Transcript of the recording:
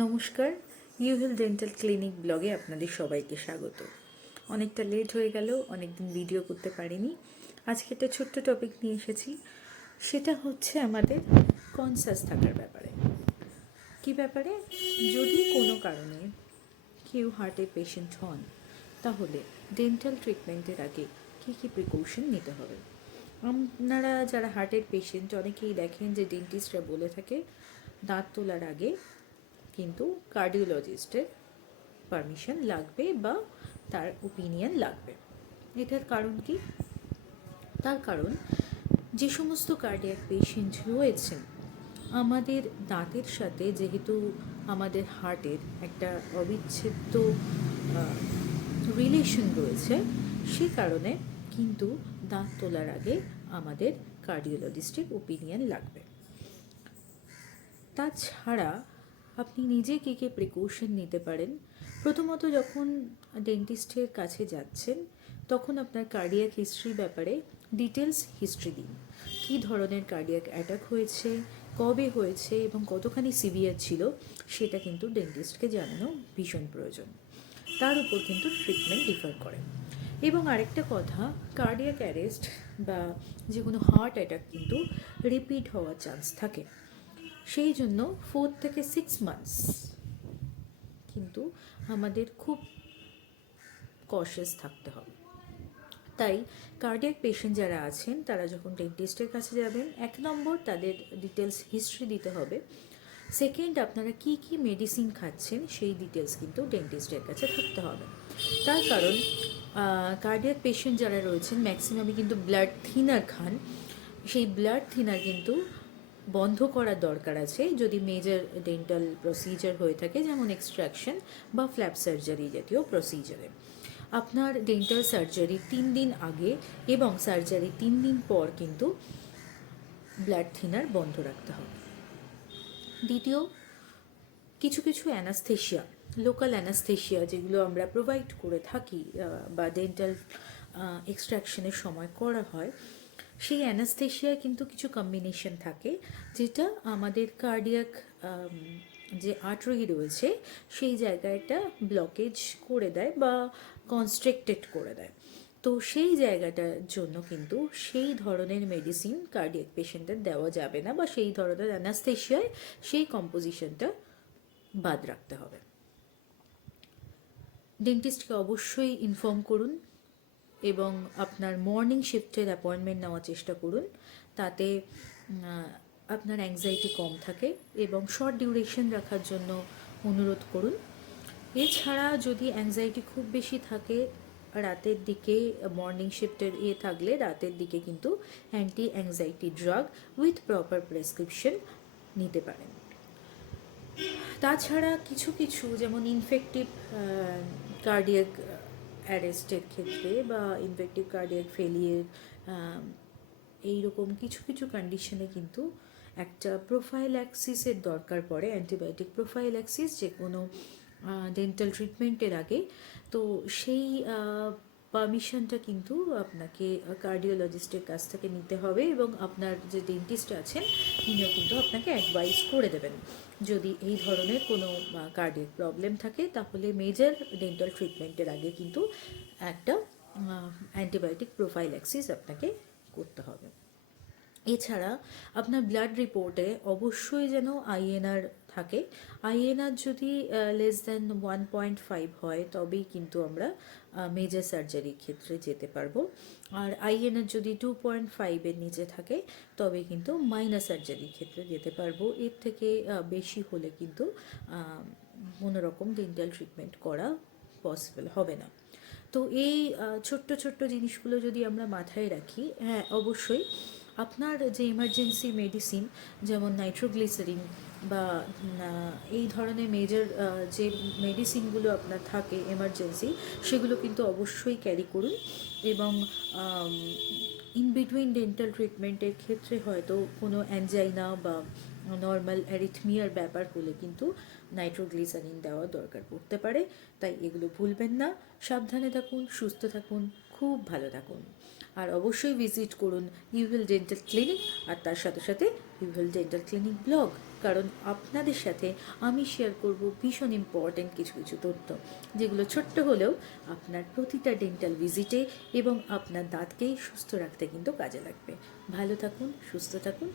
নমস্কার, ইউহেল dental clinic ব্লগে আপনাদের সবাইকে স্বাগত। অনেকটা লেট হয়ে গেল, অনেকদিন ভিডিও করতে পারিনি। আজকে একটা ছোট্ট টপিক নিয়ে এসেছি, সেটা হচ্ছে আমাদের কনসাস থাকার ব্যাপারে। কি ব্যাপারে? যদি কোনো কারণে কেউ হার্টের পেশেন্ট হন, তাহলে ডেন্টাল ট্রিটমেন্টের আগে কী কী প্রিকশন নিতে হবে। আপনারা যারা হার্টের পেশেন্ট, অনেকেই দেখেন যে ডেন্টিস্টরা বলে থাকে দাঁত তোলার আগে কিন্তু কার্ডিওলজিস্টের পারমিশন লাগবে বা তার ওপিনিয়ন লাগবে। এটার কারণ কি? তার কারণ যে সমস্ত কার্ডিয়াক পেশেন্ট রয়েছেন, আমাদের দাঁতের সাথে যেহেতু আমাদের হার্টের একটা অবিচ্ছেদ্য রিলেশন রয়েছে, সে কারণে কিন্তু দাঁত তোলার আগে আমাদের কার্ডিওলজিস্টের ওপিনিয়ন লাগবে। তাছাড়া আপনি নিজে কী কী প্রিকশন নিতে পারেন? প্রথমত, যখন ডেন্টিস্টের কাছে যাচ্ছেন, তখন আপনার কার্ডিয়াক হিস্ট্রির ব্যাপারে ডিটেলস হিস্ট্রি দিন। কী ধরনের কার্ডিয়াক অ্যাটাক হয়েছে, কবে হয়েছে এবং কতখানি সিভিয়ার ছিল, সেটা কিন্তু ডেন্টিস্টকে জানানো ভীষণ প্রয়োজন। তার উপর কিন্তু ট্রিটমেন্ট ডিফার করে। এবং আরেকটা কথা, কার্ডিয়াক অ্যারেস্ট বা যে কোনো হার্ট অ্যাটাক কিন্তু রিপিট হওয়ার চান্স থাকে। সেই জন্য 4 থেকে 6 মান্থস কিন্তু আমাদের খুব কশাস থাকতে হবে। তাই কার্ডিয়াক পেশেন্ট যারা আছেন, তারা যখন ডেন্টিস্টের কাছে যাবেন, 1 নম্বর তাদের ডিটেলস হিস্ট্রি দিতে হবে। সেকেন্ড, আপনারা কী কী মেডিসিন খাচ্ছেন সেই ডিটেলস কিন্তু ডেন্টিস্টের কাছে থাকতে হবে। তার কারণ কার্ডিয়াক পেশেন্ট যারা রয়েছেন ম্যাক্সিমামই কিন্তু ব্লাড থিনার খান। সেই ব্লাড থিনার কিন্তু বন্ধ করার দরকার আছে যদি মেজর ডেন্টাল প্রসিজার হয়ে থাকে, যেমন এক্সট্রাকশন বা ফ্ল্যাপ সার্জারি জাতীয় প্রসিজারে। আপনার ডেন্টাল সার্জারি 3 দিন আগে এবং সার্জারি 3 দিন পর কিন্তু ব্লাড থিনার বন্ধ রাখতে হবে। দ্বিতীয়, কিছু কিছু অ্যানাস্থেশিয়া, লোকাল অ্যানাস্থেশিয়া যেগুলো আমরা প্রোভাইড করে থাকি বা ডেন্টাল এক্সট্রাকশনের সময় করা হয়, সেই অ্যানাস্থেশিয়ায় কিন্তু কিছু কম্বিনেশন থাকে যেটা আমাদের কার্ডিয়াক যে আর্টারি রয়েছে সেই জায়গাটা ব্লকেজ করে দেয় বা কনস্ট্রিক্টেড করে দেয়। তো সেই জায়গাটার জন্য কিন্তু সেই ধরনের মেডিসিন কার্ডিয়াক পেশেন্টের দেওয়া যাবে না, বা সেই ধরনের অ্যানাস্থেশিয়ায় সেই কম্পোজিশনটা বাদ রাখতে হবে। ডেন্টিস্টকে অবশ্যই ইনফর্ম করুন এবং আপনার মর্নিং শিফটের অ্যাপয়েন্টমেন্ট নেওয়ার চেষ্টা করুন, তাতে আপনার অ্যাংজাইটি কম থাকে, এবং শর্ট ডিউরেশন রাখার জন্য অনুরোধ করুন। এছাড়া যদি অ্যাংজাইটি খুব বেশি থাকে রাতের দিকে, মর্নিং শিফটের থাকলে রাতের দিকে কিন্তু anti anxiety drug with proper prescription নিতে পারেন। তাছাড়া কিছু কিছু যেমন ইনফেক্টিভ কার্ডিয়াক অ্যারেস্টের ক্ষেত্রে বা ইনফেক্টিভ কার্ডিয়াক ফেলিয়ার, এইরকম কিছু কিছু কন্ডিশনে কিন্তু একটা প্রোফাইল্যাক্সিসের দরকার পড়ে, অ্যান্টিবায়োটিক প্রোফাইল্যাক্সিস যে কোনো ডেন্টাল ট্রিটমেন্টের আগে। তো সেই পারমিশনটা কিন্তু আপনাকে কার্ডিওলজিস্টের কাছ থেকে নিতে হবে, এবং আপনার যে ডেন্টিস্ট আছেন তিনিও কিন্তু আপনাকে অ্যাডভাইস করে দেবেন। যদি এই ধরনের কোনো কার্ডিয়াক প্রবলেম থাকে, তাহলে মেজর ডেন্টাল ট্রিটমেন্টের আগে কিন্তু একটা অ্যান্টিবায়োটিক প্রোফাইল্যাক্সিস আপনাকে করতে হবে। এছাড়া আপনার ব্লাড রিপোর্টে অবশ্যই যেন আইএনআর থাকে। আইএনআর যদি লেস দ্যান 1.5 হয়, তবেই কিন্তু আমরা মেজর সার্জারির ক্ষেত্রে যেতে পারবো। আর আইএনআর যদি 2.5-এর নিচে থাকে, তবে কিন্তু মাইনর সার্জারির ক্ষেত্রে যেতে পারবো। এর থেকে বেশি হলে কিন্তু কোনো রকম ডেন্টাল ট্রিটমেন্ট করা পসিবল হবে না। তো এই ছোট্ট ছোট্ট জিনিসগুলো যদি আমরা মাথায় রাখি, হ্যাঁ অবশ্যই আপনার যে এমার্জেন্সি মেডিসিন যেমন নাইট্রোগ্লিসারিন বা এই ধরনের মেজর যে মেডিসিনগুলো আপনার থাকে এমার্জেন্সি, সেগুলো কিন্তু অবশ্যই ক্যারি করুন। এবং ইন বিটুইন ডেন্টাল ট্রিটমেন্টের ক্ষেত্রে হয়তো কোনো অ্যানজাইনা বা নর্মাল অ্যারিথমিয়ার ব্যাপার হলে কিন্তু নাইট্রোগ্লিসারিন দেওয়া দরকার পড়তে পারে। তাই এগুলো ভুলবেন না। সাবধানে থাকুন, সুস্থ থাকুন, খুব ভালো থাকুন। আর অবশ্যই ভিজিট করুন ইউহেল ডেন্টাল ক্লিনিক, আর তার সাথে সাথে ইউহেল ডেন্টাল ক্লিনিক ব্লগ। কারণ আপনাদের সাথে আমি শেয়ার করব ভীষণ ইম্পর্ট্যান্ট কিছু কিছু তথ্য, যেগুলো ছোট্ট হলেও আপনার প্রতিটা ডেন্টাল ভিজিটে এবং আপনার দাঁতকেই সুস্থ রাখতে কিন্তু কাজে লাগবে। ভালো থাকুন, সুস্থ থাকুন,